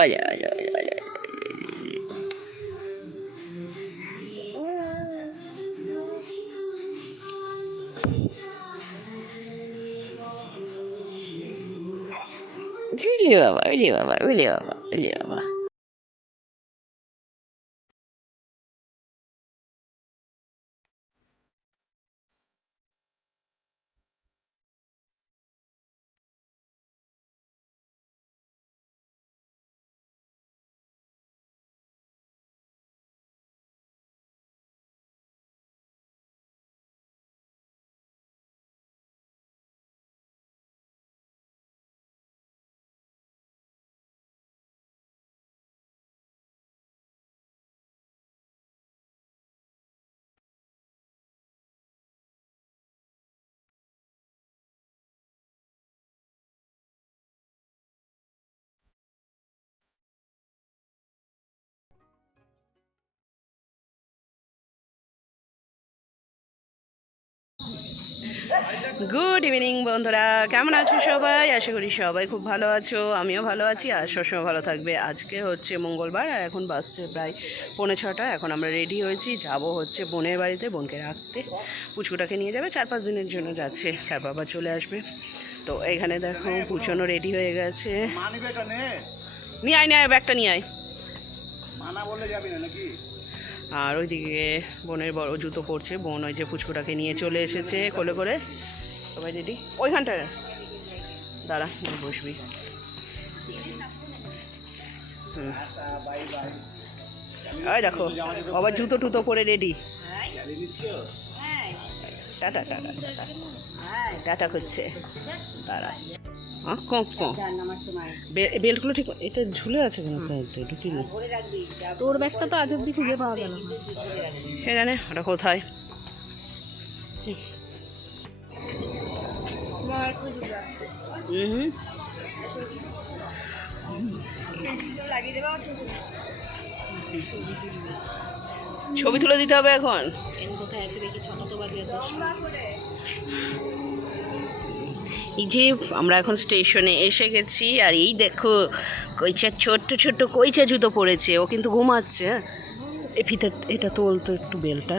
আয় আয় আয় আয় আয়। উলি বাবা, উলি বাবা, উলি বাবা, উলি বাবা। গুড ইভিনিং বন্ধুরা, কেমন আছো সবাই? আশা করি সবাই খুব ভালো আছো, আমিও ভালো আছি আর সবসময় ভালো থাকবে। আজকে হচ্ছে মঙ্গলবার আর এখন বাসছে প্রায় 5:45। এখন আমরা রেডি হয়েছি, যাব হচ্ছে বোনের বাড়িতে, বোনকে রাখতে। পুচকুটাকে নিয়ে যাবে, 4-5 দিনের জন্য যাচ্ছে, তারপর আবার চলে আসবে। তো এখানে দেখো পুচনও রেডি হয়ে গেছে। নিয়ে আয়, নিয়ে আয়, ব্যাগটা নিয়ে আয়। আর ওইদিকে বোনের বড় জুতো পরছে, বোন ওই যে পুচকুটাকে নিয়ে চলে এসেছে কোলে করে। সবাই রেডি, ওইখানটায় দাঁড়া, বসবি। ওই দেখো আবার জুতো টুতো পরে ready. Tata tata tata tata করছে, দাঁড়া। বেল্টগুলো ঠিক এটা ঝুলে আছে কেন সাইডে ঢুকিনি? তোর ব্যাগটা তো আজ অব্দি খুঁজে পাওয়া গেল না। কে জানে ওটা কোথায়। ছবি তুলে দিতে হবে এখন। কোথায় আছে দেখি, 6টা তো বাজে। এই যে আমরা এখন স্টেশনে এসে গেছি, আর এই দেখো কইচা ছোট্ট ছোট্ট কইচা জুতো পরেছে, ও কিন্তু ঘুমাচ্ছে। এই ফিতে এটা তোল তো একটু, বেলটা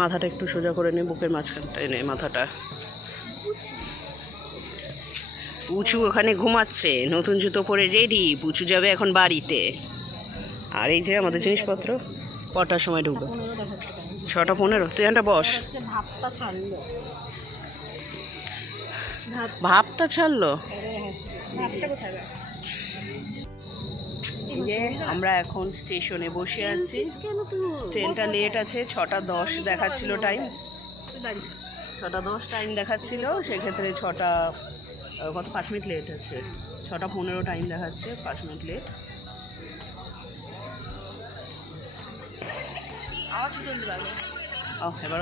মাথাটা একটু সোজা করে নে, বুকের মাঝখানটা এনে মাথাটা। পুচু ওখানে ঘুমাচ্ছে, নতুন জুতো পরে রেডি। পুচু যাবে এখন বাড়িতে। আর এই যে আমাদের জিনিসপত্র। কটার সময় ঢুকবো? 6:15। তুই এখানটা বস। ভাবটা ছাড়লো, ভাবটা ছাড়লো। ভাবটা কোথায়? যে আমরা এখন স্টেশনে বসে আছি। ট্রেনটা লেট আছে, 6:10 দেখাচ্ছিল টাইম। 6:10 টাইম দেখাচ্ছিল, সেক্ষেত্রে 6টা কত 5 মিনিট লেট আছে। 6:15 টাইম দেখাচ্ছে, 5 মিনিট লেট। এবার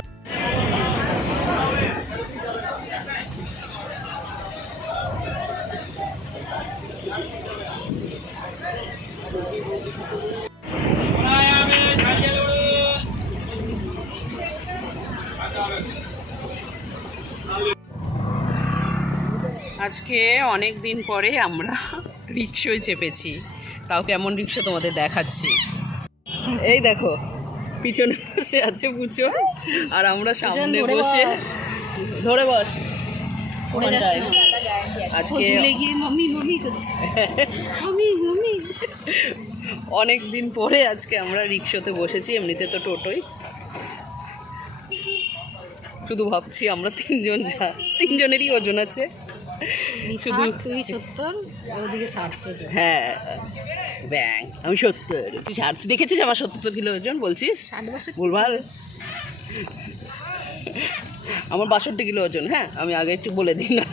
আজকে অনেক দিন পরে আমরা রিক্সায় চেপেছি, তাও কেমন রিক্সা তোমাদের দেখাচ্ছি। এই দেখো পিছনে বসে আছে পুচো, আর আমরা সামনে বসে। ধরে বস। আজকে অনেক দিন পরে আজকে আমরা রিক্সাতে বসেছি, এমনিতে তো টোটোই। শুধু ভাবছি আমরা তিনজনেরই ওজন আছে শুধু। তুই 70, ওদিকে 60। হ্যাঁ ব্যাং, আমি 70। তুই 60 দেখেছিস আমার 70 কিলো ওজন? বলছিস 60 ভুলভাল। আমার 62 কিলো ওজন। হ্যাঁ আমি আগে একটু বলে দিই না,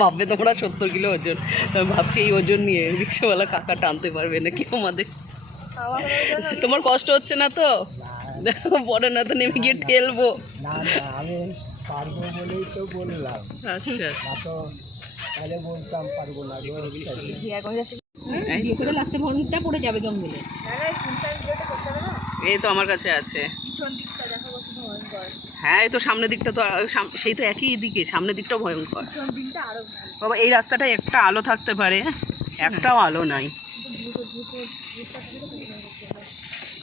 ভাববে তোমরা 70 কিলো ওজন। তো আমি ভাবছি এই ওজন নিয়ে রিক্সাওয়ালা কাকা টানতে পারবে নাকি আমাদের। তোমার কষ্ট হচ্ছে না তো? দেখো পরে না তো নেমে গিয়ে ঠেলবো। আমি পারবো বলেই তো বললাম। আচ্ছা তাহলে বলতাম পারবো না। লাস্টে ভনটা পড়ে যাবে জঙ্গলে। এই তো আমার কাছে আছে। হ্যাঁ এই তো সামনের দিকটা তো সেই তো একই দিকে, সামনের দিকটাও ভয়ঙ্কর বাবা। এই রাস্তাটা একটা আলো থাকতে পারে, একটাও আলো নাই।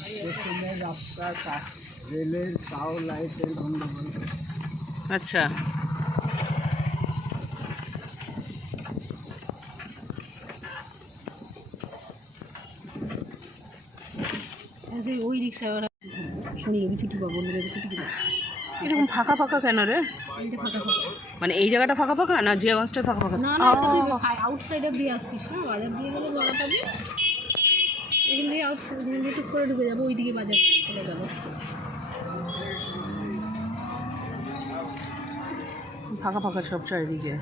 স্টেশনের রাস্তা, রেলের তাও লাইটের গন্ডগোল। আচ্ছা, সেই ওই রিক্সা ওরা শুনলো ছুটি পাবো বন্ধুরা ছুটি পাবো। এরকম ফাঁকা ফাঁকা কেন রে? এইটা ফাঁকা ফাঁকা মানে এই জায়গাটা ফাঁকা ফাঁকা না, জিয়াগঞ্জটাই ফাঁকা ফাঁকা? না না, এটা তুই আউটসাইডার দিয়ে আসছিস না, বাজার দিয়ে গেলে বড় পাবি। এখান দিয়ে আউটসাইড দিয়ে টুক করে ঢুকে যাবো, ওইদিকে বাজার চলে যাবো। ফাঁকা ফাঁকা সব চারিদিকে।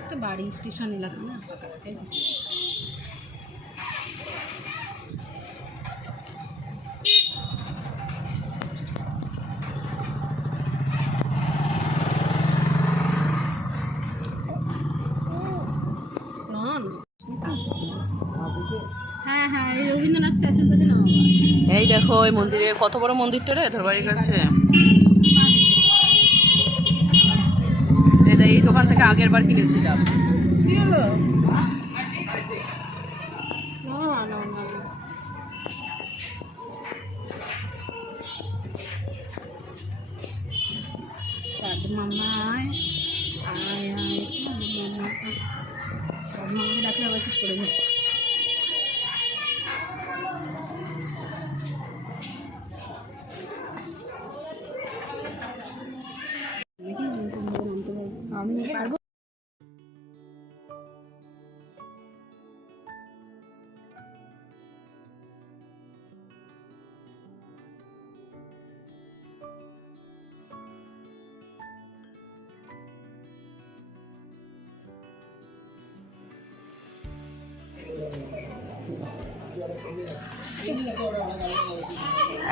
একটা বাড়ি স্টেশন এলাকা না, ফাঁকা তাই তো। হ্যাঁ হ্যাঁ, এই রবীন্দ্রনাথ স্ট্যাচুর কাছে নামাবো। এই দেখো ওই মন্দিরে, কত বড় মন্দিরটা রে তোর বাড়ির কাছে। এই দোকান থেকে আগের বার কিনেছিলাম। কি হলো? না না না, চাঁদ মামায় আয় আয় চাঁদ মামা। চাঁদ মামাকে ডাকলে আবার চুপ করে যায়। আমি পারবো।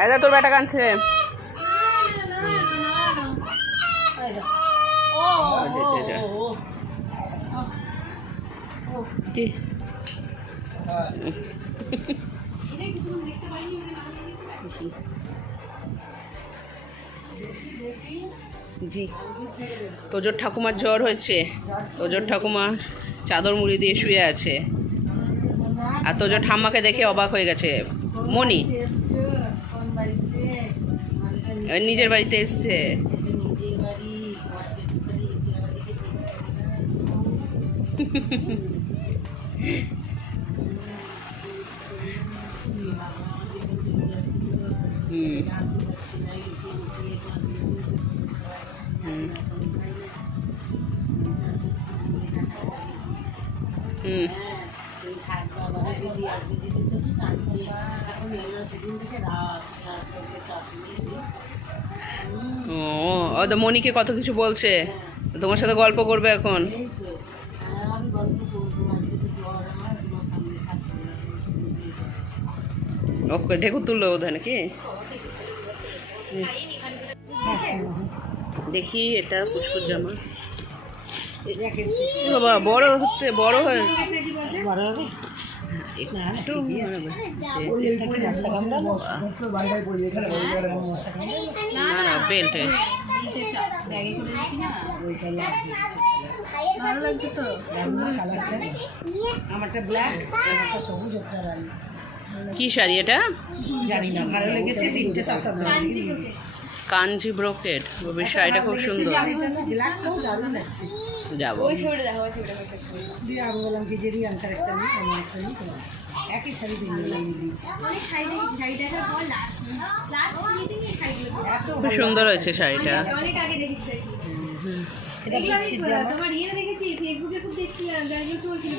এই তোর বেটা কাঁদছে। কি জি, তোজোর ঠাকুমার জ্বর হয়েছে। তোজোর ঠাকুমা চাদর মুড়ি দিয়ে শুয়ে আছে, আর তোজোর ঠাম্মাকে দেখে অবাক হয়ে গেছে। মনি নিজের বাড়িতে এসছে। ও তো মনিকে কত কিছু বলছে, তোমার সাথে গল্প করবে এখন। ওকে ঢেকুর তুললো বোধহয় নাকি। দেখি এটা পুষ্পুর জামা। বাবা বড় হচ্ছে, বড় হয়ে একটু না না বেল্ট। ভালো লাগছে তো। আমারটা ব্ল্যাক, আমারটা সবুজ, একটা রানী। কি শাড়ি এটা? জানি না, ভালো লেগেছে। তিনটে সাসার কাঞ্জি ব্রোকেড। শাড়িটা খুব সুন্দর। ব্ল্যাকটাও দারুণ লাগছে। যাবো। দিয়ে আমি বললাম কি যে রিয়াঙ্কার একটা নিই, আমি একটা নিই, তোমার একই শাড়ি দিয়ে নিয়ে দিয়েছি। খুব সুন্দর হয়েছে শাড়িটা। এটা বিচকির জামা। তোমার ইয়ে দেখেছি ফেসবুকে, খুব দেখছিলাম, যাইগুলো চলছিল।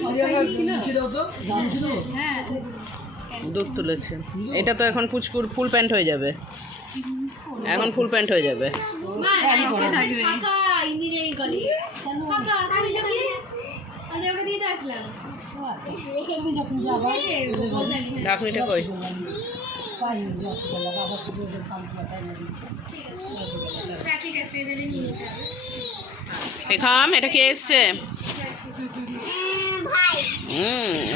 হ্যাঁ, দুধ তুলেছে। এটা তো এখন পুচকুর ফুল প্যান্ট হয়ে যাবে, এখন ফুল প্যান্ট হয়ে যাবে। ইঞ্জিনিয়ারিং কলেজ ওটা দিয়ে আসলাম। ঢাকনিটা কই? রেখাম, এটা কে এসছে?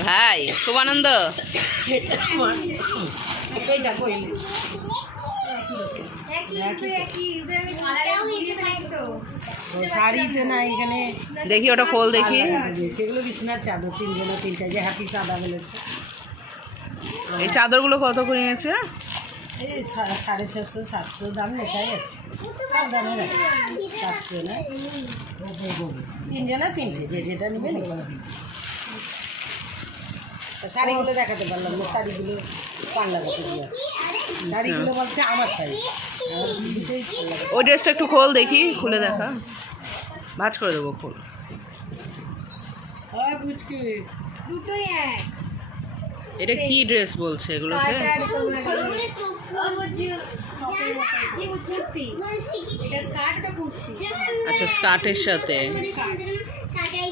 ভাই শুভানন্দ। শাড়িতে না, এখানে দেখি ওটা খোল দেখি। সেগুলো বিছনার চাদর, তিনটা যে হাতি সাদা বলেছে। এই চাদরগুলো কত করে নিয়েছে? এই 650 700 দাম লেখাই আছে, সব দামের আছে। 700 না, তিনজনা তিনটে, যে যেটা নেবে নেবে। শাড়িগুলো দেখাতে পারলাম না, শাড়িগুলো পাল্লা কত দিয়ে আছে। শাড়িগুলো বলছে আমার শাড়ি, আমার দিদিতেই পাল্লা কত। ওই ড্রেসটা একটু খোল দেখি, খুলে দেখা, ভাঁজ করে দেবো খোল। হ্যাঁ বুঝকি, দুটোই এক। এটা কি ড্রেস বলছে এগুলোকে? আচ্ছা, স্কার্টের সাথে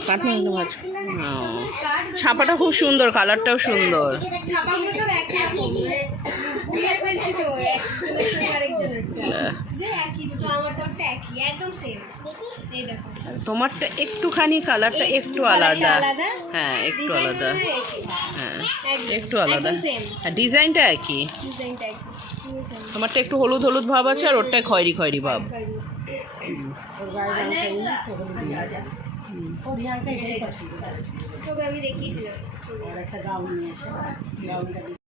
স্কার্ট না হলে ভাঁজ। ও, ছাপাটা খুব সুন্দর, কালারটাও সুন্দর। তোমারটা একটুখানি কালারটা একটু আলাদা, হ্যাঁ একটু আলাদা, হ্যাঁ একটু আলাদা, আর ডিজাইনটা একই। তোমারটা একটু হলুদ হলুদ ভাব আছে, আর ওরটা খয়েরি খয়েরি ভাব। ওর গায়ে রঙটা এই ওখানে দিয়ে যায়। ওর ইয়াংটা এটাই পছন্দ করে। তোকে আমি দেখিয়েছিলাম। আর একটা গাউন নিয়েছে, গাউনটা দিয়ে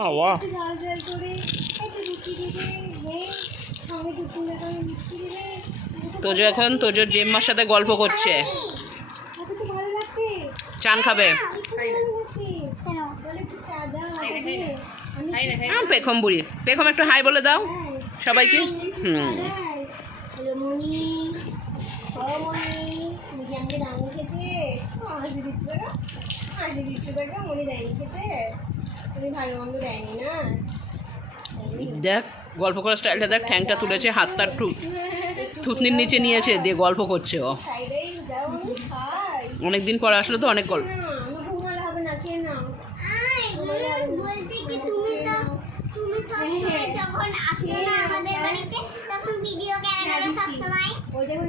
বাবা, তোজো এখন তোজোর জেম্মার সাথে গল্প করছে। চান খাবে? পেখম বুড়ি, পেখম একটু হাই বলে দাও সবাইকে। হুম, দেখ গল্প করার স্টাইলটা দেখ, ঠ্যাংটা তুলেছে, হাতটা থুতনির নিচে নিয়েছে, দিয়ে গল্প করছে ও। অনেকদিন পর আসলে তো অনেক গল্প।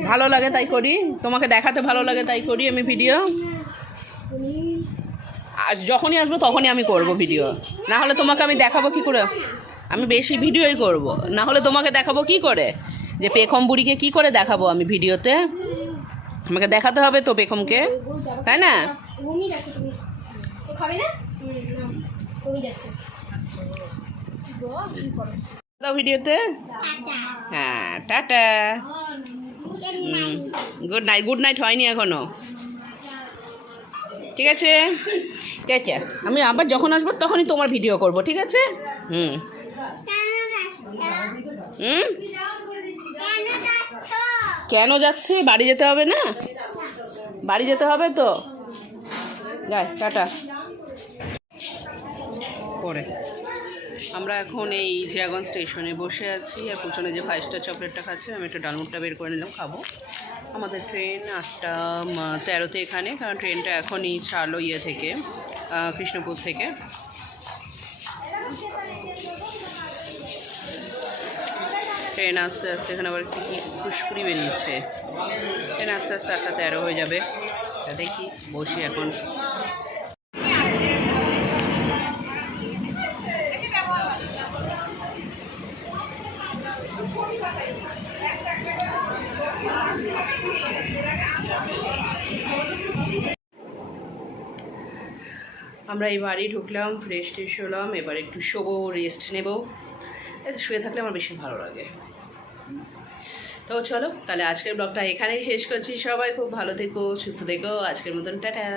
ভালো লাগে তাই করি, তোমাকে দেখাতে ভালো লাগে তাই করি আমি ভিডিও। আর যখনই আসবো তখনই আমি করব ভিডিও, না হলে তোমাকে আমি দেখাবো কি করে? আমি বেশি ভিডিওই করব, না হলে তোমাকে দেখাবো কি করে? যে পেখম বুড়িকে কি করে দেখাবো আমি ভিডিওতে? আমাকে দেখাতে হবে তো পেখমকে, তাই না? দাও ভিডিওতে। হ্যাঁ, tata, good night. Good night হয়নি এখনো, ঠিক আছে? টাটা। আমি আবার যখন আসবো তখনই তোমার ভিডিও করব, ঠিক আছে? হুম হুম, কেন যাচ্ছে? বাড়ি যেতে হবে না? বাড়ি যেতে হবে তো, যাই, টাটা। পরে আমরা এখন এই জিয়াগঞ্জ স্টেশনে বসে আছি, আর পিছনে যে 5 স্টার চকলেটটা খাচ্ছে, আমি একটু ডালমুটটা বের করে নিলাম, খাবো। আমাদের ট্রেন 8:13-তে এখানে, কারণ ট্রেনটা এখনই ছাড়লো ইয়ে থেকে, কৃষ্ণপুর থেকে। ট্রেন আস্তে আস্তে, এখানে আবার কি ফুসকুড়ি বেরিয়েছে। ট্রেন আস্তে আস্তে 8:13 হয়ে যাবে, তা দেখি, বসি এখন। আমরা এই বাড়ি ঢুকলাম, ফ্রেশ ট্রেশ হলাম, এবার একটু শোবো, রেস্ট নেব। এতে শুয়ে থাকলে আমার বেশি ভালো লাগে। তো চলো তাহলে আজকের ব্লগটা এখানেই শেষ করছি। সবাই খুব ভালো থেকো, সুস্থ থেকো। আজকের মতন টাটা।